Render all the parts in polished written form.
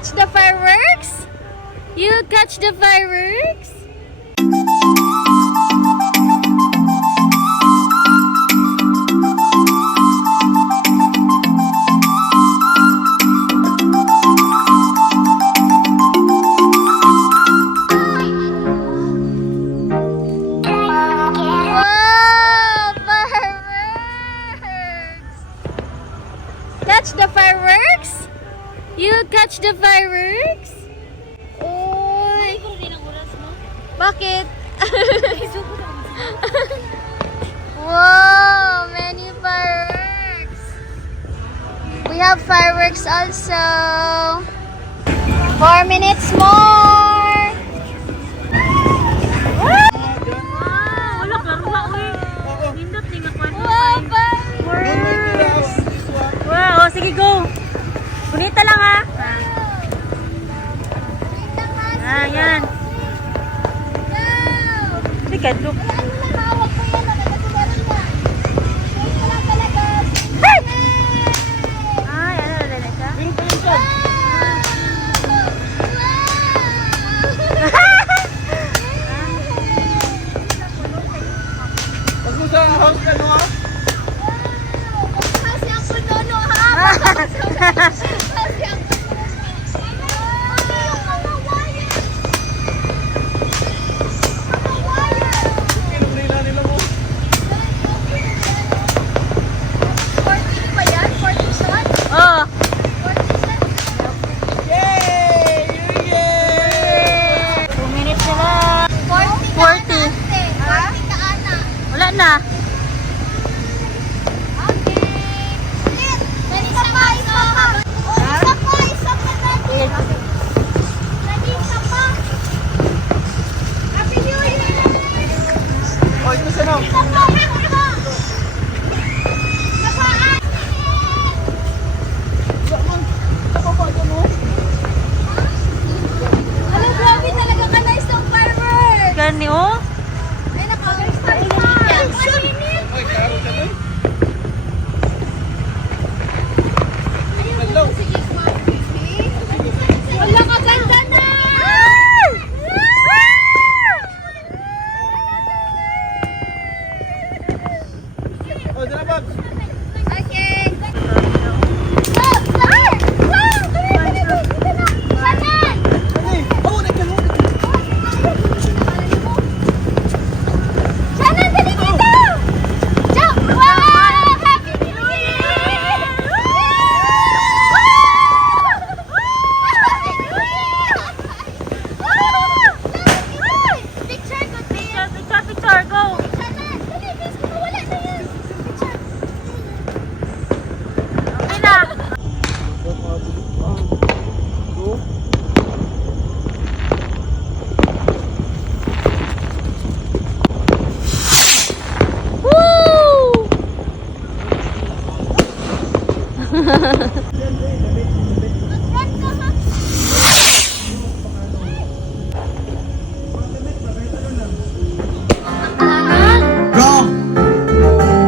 catch the fireworks? You catch the fireworks? Wow, fireworks! Catch the fireworks? You catch the fireworks? Uy! Bakit? Wow! Many fireworks! We have fireworks also. 4 minutes more! Wow, fireworks! Wow, sige go. Kunita lang ha. Yan. Sige, look. Ay, ano na siya? Oh. Wala na. Gani oh. Wala ka ganda na! Okay. Picture, go. Okay na. Woo!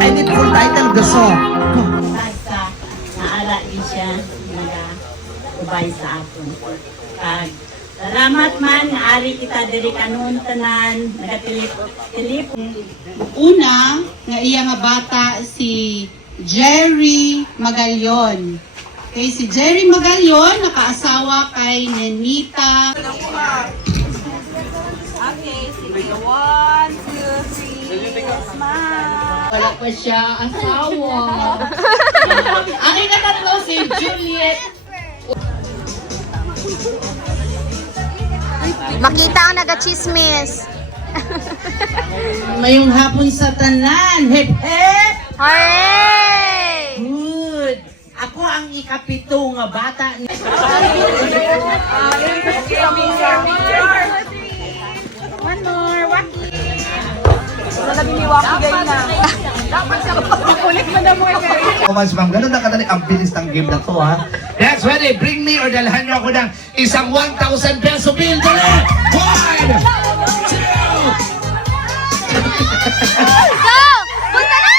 I need full title of the song. Sa naala din siya nag-ubay sa aton. Salamat man ari kita diri kanon tanan nagatilip. Una, nga iya nga bata si Jerry Magalyon. Okay, si Jerry Magalyon nakaasawa kay Nenita. Okay, sige. 1, 2, 3. Smile. Wala pa siya asawa. Aking na tatlo si Juliet. Makita ang naga-chismis. Mayong hapon sa tanan. Hip hip! Hooray! Good! Ako ang ikapito nga bata. One more, Waki. Mas ma'am, ganun na kadali ang bilis ng game na to ha. That's ready, bring me or dalhan nyo ako ng isang 1,000 peso bill. Dali! 1, 2, Go! Punta na!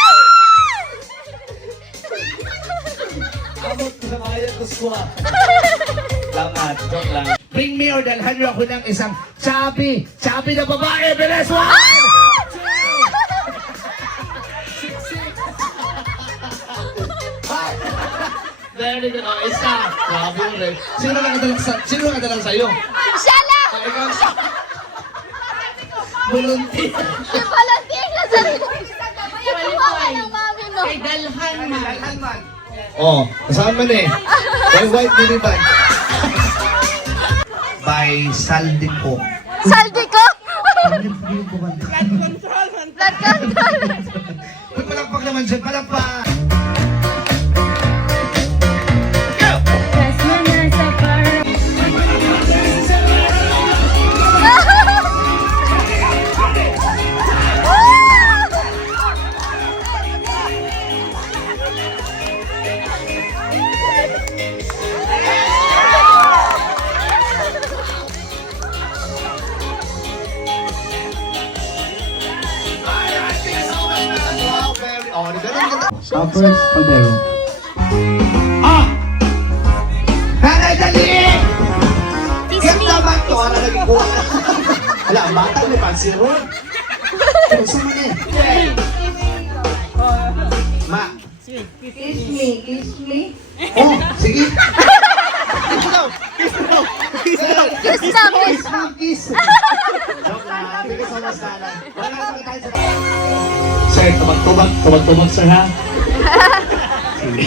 Abot ko sa mga yan ko squad. Salamat. Joke lang. Bring me or dalhan niyo ako ng isang chubby na babae. Bilis! One! Very good. Oh, isa. Grabe yun, Ray. Sino nakadalang sa'yo? Siya lang! Ah, ikaw siya. Volunteer. Siya volunteer na sa Kumawa ng mami mo. Kay Dalhan man. Oh, kasama man eh. White minivan. By Saldico. Saldi ko! Blood control. Blood control! Uy, palakpak naman siya. Palakpak. Kasma na sa parang. Apples Padero. Ah! Nanay, dali! Yan naman to, ano naging kuha na? Wala, ang bata may pansin ron. Gusto mo na eh. Ma. Kiss me, kiss me. Oh, sige. Kiss na, kiss! Kiss, ma'am, kiss. Joke lang, bigas sa mas nanay. Wala na naman tayo sa... Sir, tubag-tubag, sir, ha? Sige.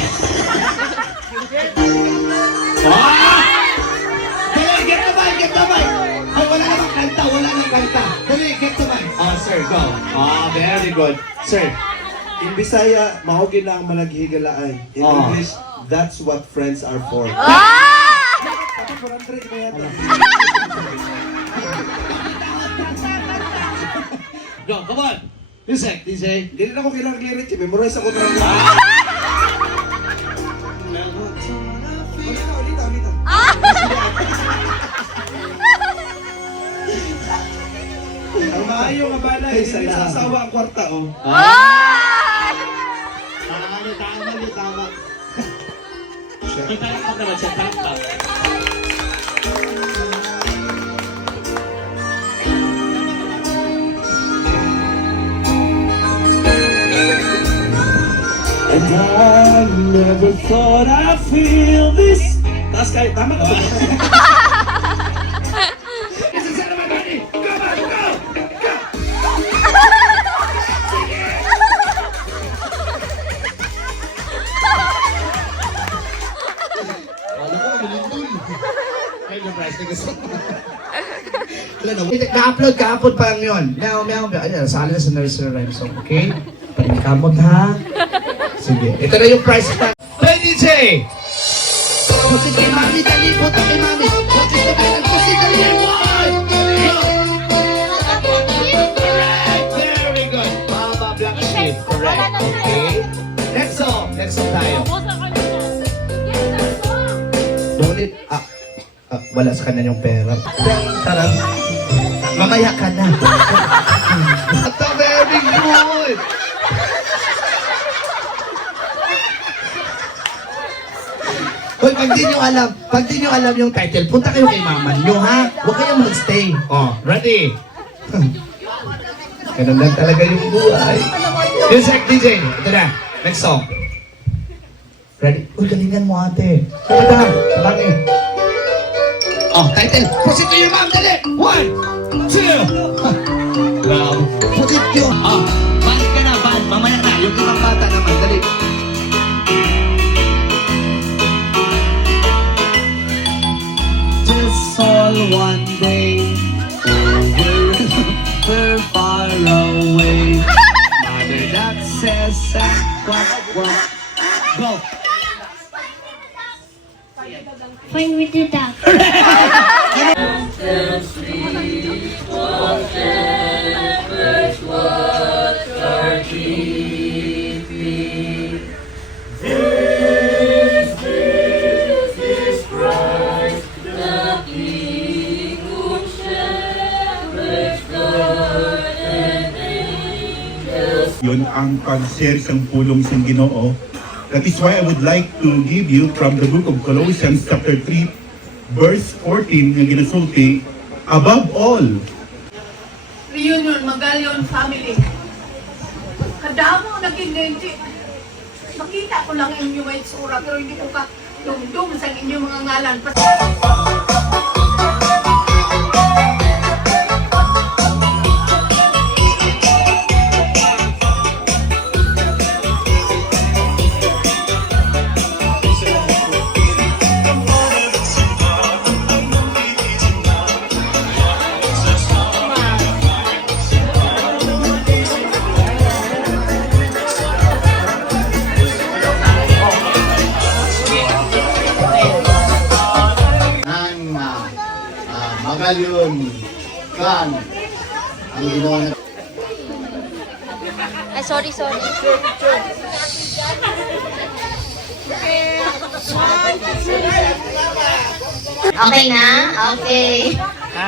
Ah! Dali, get the mic! Ay, wala namang kanta. Dali, get the mic. Oh, sir, go. Ah, very good. Sir, In Bisaya, mahogin na ang malaghigalaan. In Oh. English, that's what friends are for. go, come on. Music, DJ. Hindi rin ako kailangan lyrics, memorize ako ng Ang maayo nga ba na, hindi sa asawa ang kwarta, oh. Tama. Tama naman siya, tama. And I never thought I'd feel this. Taas kayo, tama ka ba? Na-upload kahapon pa lang yun. Meow. Ayan, sali na sa nursery rhyme song, okay? Panikamot ha? Sige. Ito na yung price tag. Play DJ! Pusin kay mami, dali po kay mami. Pusin kay mami, pusin kay mami. Correct! Very good. Mama Black Sheep. Correct. Okay. Next song tayo. Ulit. Wala sa kanya yung pera. Tarang. Mamaya ka na. Ito, very good. Hoy, pag di nyo alam yung title, punta kayo kay mama nyo, ha? Huwag kayong magstay. Oh, ready? Ganun lang talaga yung buhay. Music, DJ. Ito na. Next song. Ready? Uy, galingan mo, ate. Ito na. Sabangi. Oh, title. Proceed to your mom, dali. 1, 2. Wow. Proceed to. Oh, balik ka na, balik. Mamaya na. Yung ibang bata naman, dali. Just all one day. We're far away. Mother that says, quack. Go. Find with the dog. Yun ang pag-share sa pulong sa Ginoo. That is why I would like to give you from the book of Colossians chapter 3 verse 14 nga ginasulti, above all, Reunion, Magalyon family. Kadamo naging makita ko lang yung inyong itsura, pero hindi ko ka dumdum sa inyong mga ngalan. ng Magalyon clan ang ginawa na Ay, sorry. Okay na? Okay.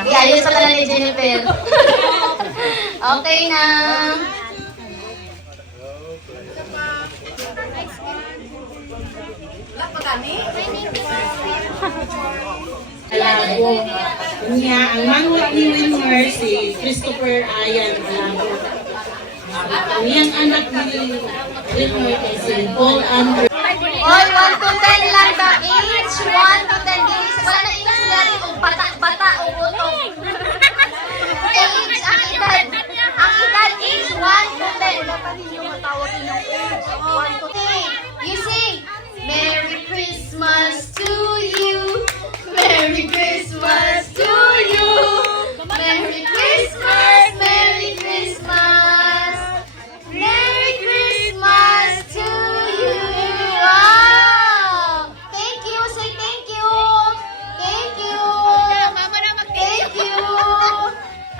Iayos ka na ni Jennifer. Okay na. Alabo. Niya, ang mangulat ni Winmer si Christopher Ayan Alabo. Ang iyang anak ni Winmer ay si Paul Andrew. All 1 to 10 lang ba? Each 1 to 10 days. Wala na each lang kung bata o utok. Age, ang edad. Ang edad is 1 to 10. Wala pa rin yung matawag yung age. 1 to 10. You sing, Merry Christmas to you. Merry Christmas to you. Merry Christmas, Merry Christmas. Merry Christmas to you. Wow! Thank you, say thank you. Thank you. Thank you.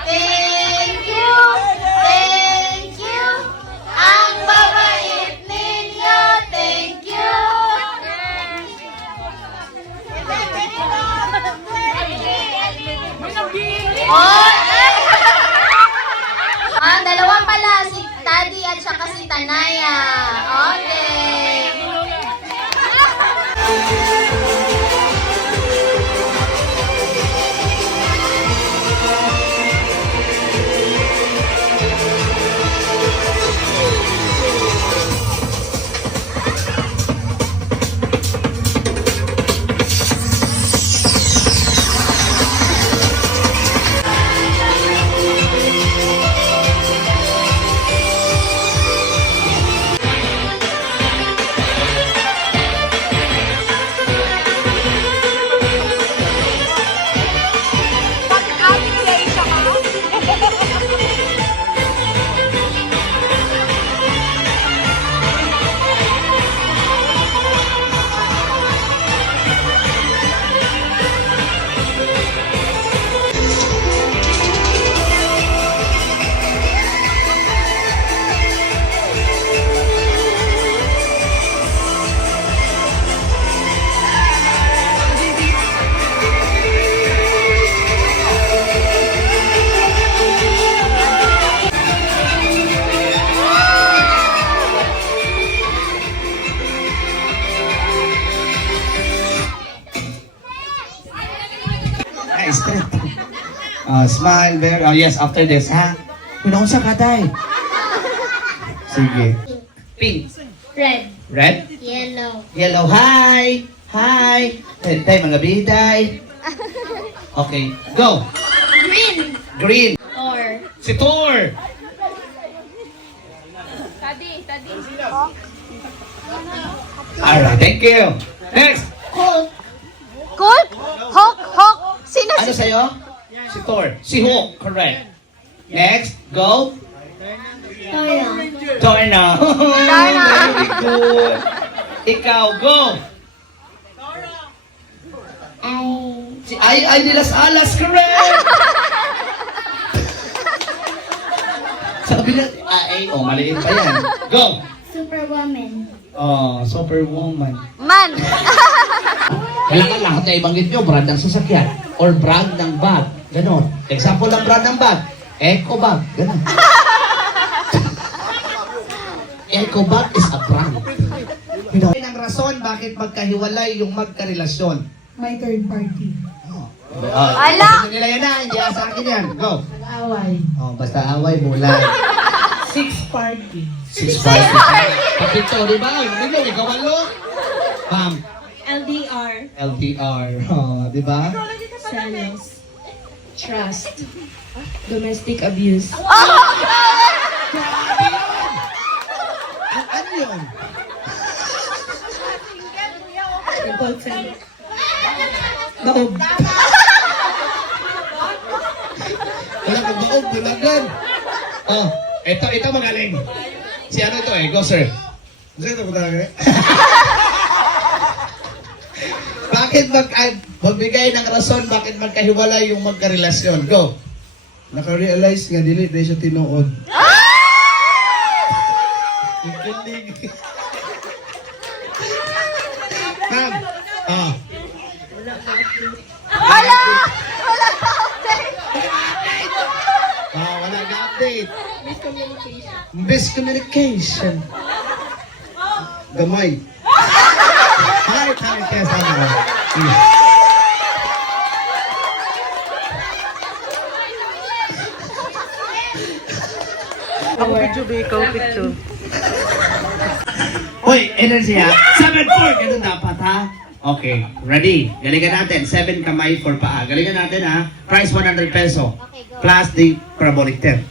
Thank you. Thank you. Ang babait ninyo. Thank you. Oh! Dalawa pala, si Taddy at saka si Tanaya. Okay. Straight. Smile there. Oh, yes, after this, ha? Pinaunsa ka, tay. Sige. Pink. Red. Red. Yellow. Yellow. Hi. Hi. Tay, mga biday. Okay, go. Green. Green. Or. Si Thor. Alright, thank you. Next. Colt. Colt? Hawk. Sino Ano sa'yo? Si Thor. Si Hulk. Correct. Next. Go. Torna. Torna. Very good. Ikaw, go. Si Ay de las Alas. Correct. Sabi na, oh, maliit pa yan. Go. Superwoman. Oh, Superwoman. Man. Kailangan lahat na ibanggit nyo, brand ng sasakyan or brand ng bag. Ganon. Example ng brand ng bag. Eco bag. Ganon. Eco bag is a brand. Ang rason bakit magkahiwalay yung magkarelasyon. My third party. Ala! Gusto nila yan na, hindi sa akin yan. Go. Away. Oh, basta away, mulay. 6 party. 6-5. Kapito, di ba? Hindi mo, ikaw walo. Ma'am, LDR. LDR. Oh, di ba? Selos. Trust. Domestic abuse. Ano yun? Impulsive. Baog. Wala kang baog, bulagan. Oh, ito magaling. Si ano ito eh, go sir. Sino ko talaga? Bakit magbigay ng rason, bakit magkahiwalay yung magkarelasyon? Go. Naka-realize nga dili dahil siya tinuod. Yung kilig. Ma'am. Ah. Wala! Wala pa update! Ah, wala ka update. Miscommunication. Gamay. Hi, kaya sa ano. Ako video ba ikaw picture? Hoy, energy ha. 7-4, ganun dapat ha. Okay, ready? Galingan natin. 7 kamay for paa. Galingan natin ha. Price 100 peso. Plus the parabolic tip.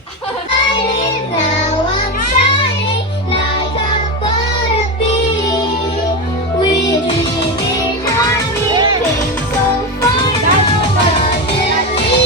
Now I'm shining like a butterbean. We dreaming and we came so far. Suddenly.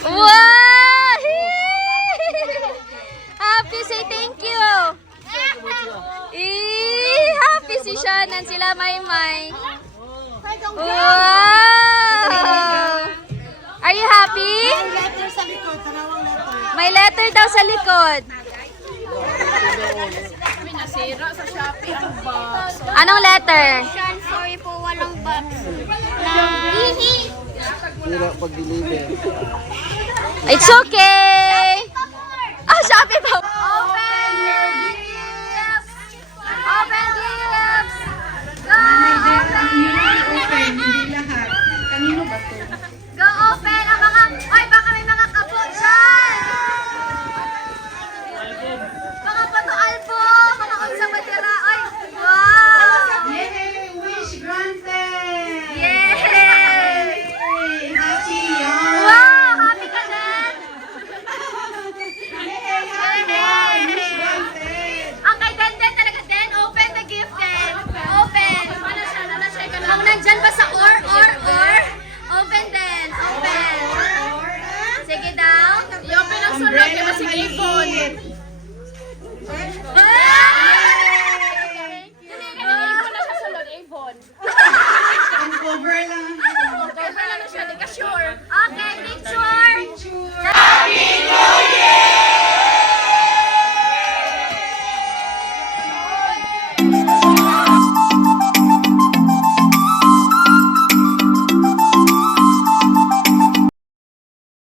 Wow! Happy, say thank you! Happy si Shannon, sila Maymay. Wow! Are you happy? May letter daw sa likod. Anong letter? Sorry po, walang box. It's okay! Ah, Shopee pa! Open your gifts! Open